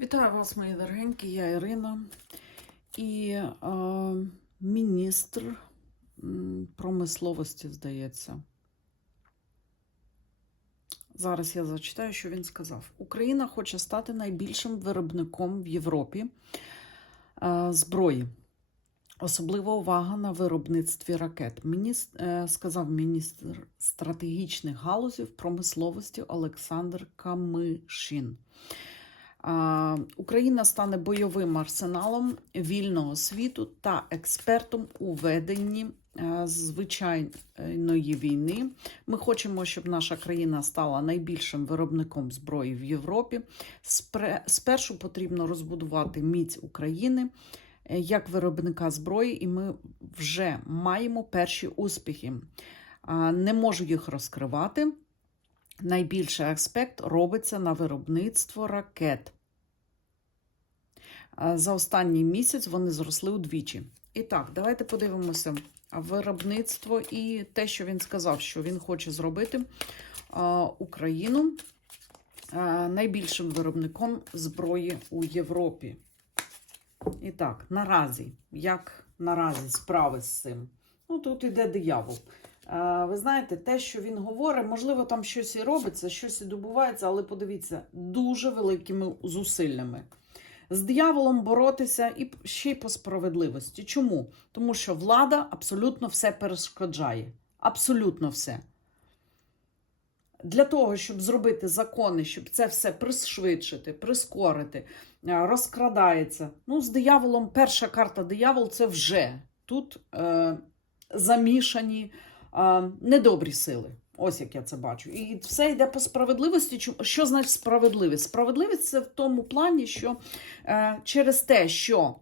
Вітаю вас, мої дорогенькі, я Ірина і е, міністр промисловості, здається. Зараз я зачитаю, що він сказав. Україна хоче стати найбільшим виробником в Європі е, зброї. Особлива увага на виробництві ракет. Мініс- е, сказав міністр стратегічних галузів промисловості Олександр Камишин. Україна стане бойовим арсеналом вільного світу та експертом у веденні е, звичайної війни. Ми хочемо, щоб наша країна стала найбільшим виробником зброї в Європі. Спершу потрібно розбудувати міць України е, як виробника зброї, і ми вже маємо перші успіхи. Не можу їх розкривати. Найбільший аспект робиться на виробництво ракет. За останній місяць вони зросли удвічі. І так, давайте подивимося виробництво і те, що він сказав, що він хоче зробити Україну найбільшим виробником зброї у Європі. І так, наразі, як наразі справи з цим? Ну, тут іде диявол. Ви знаєте, те, що він говорить, можливо, там щось і робиться, щось і добувається, але подивіться, дуже великими зусиллями. З дияволом боротися і ще й по справедливості. Чому? Тому що влада абсолютно все перешкоджає. Абсолютно все. Для того, щоб зробити закони, щоб це все пришвидшити, прискорити, розкрадається. Ну, з дияволом, перша карта диявол це вже тут е, замішані недобрі сили. Ось як я це бачу. І все йде по справедливості. Що значить справедливість? Справедливість це в тому плані, що е, через те, що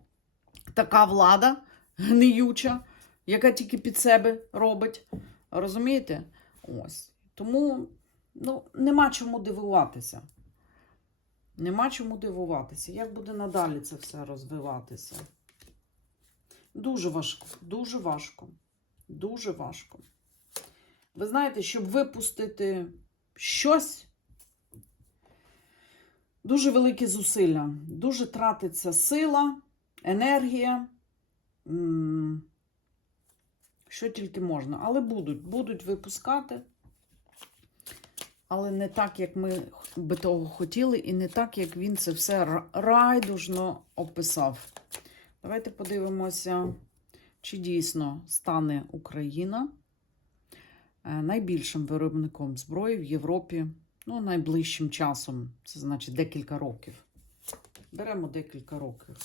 така влада гниюча, яка тільки під себе робить, розумієте? Ось. Тому ну, нема чому дивуватися. Нема чому дивуватися. Як буде надалі це все розвиватися? Дуже важко, дуже важко. Дуже важко. Ви знаєте, щоб випустити щось, дуже великі зусилля, дуже тратиться сила, енергія, що тільки можна. Але будуть, будуть випускати. Але не так, як ми би того хотіли, і не так, як він це все ра- райдужно описав. Давайте подивимося, чи дійсно стане Україна найбільшим виробником зброї в Європі ну, найближчим часом. Це значить декілька років. Беремо декілька років.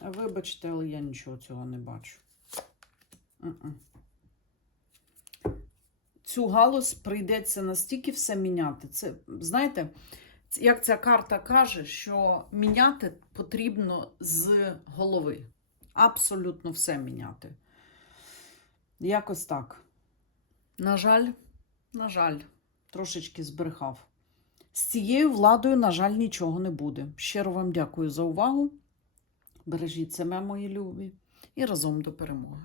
Вибачте, але я нічого цього не бачу. Цю галузь прийдеться настільки все міняти. Це, знаєте, як ця карта каже, що міняти потрібно з голови. Абсолютно все міняти. Якось так. На жаль, на жаль, трошечки збрехав. З цією владою, на жаль, нічого не буде. Щиро вам дякую за увагу. Бережіть себе, мої любі, і разом до перемоги.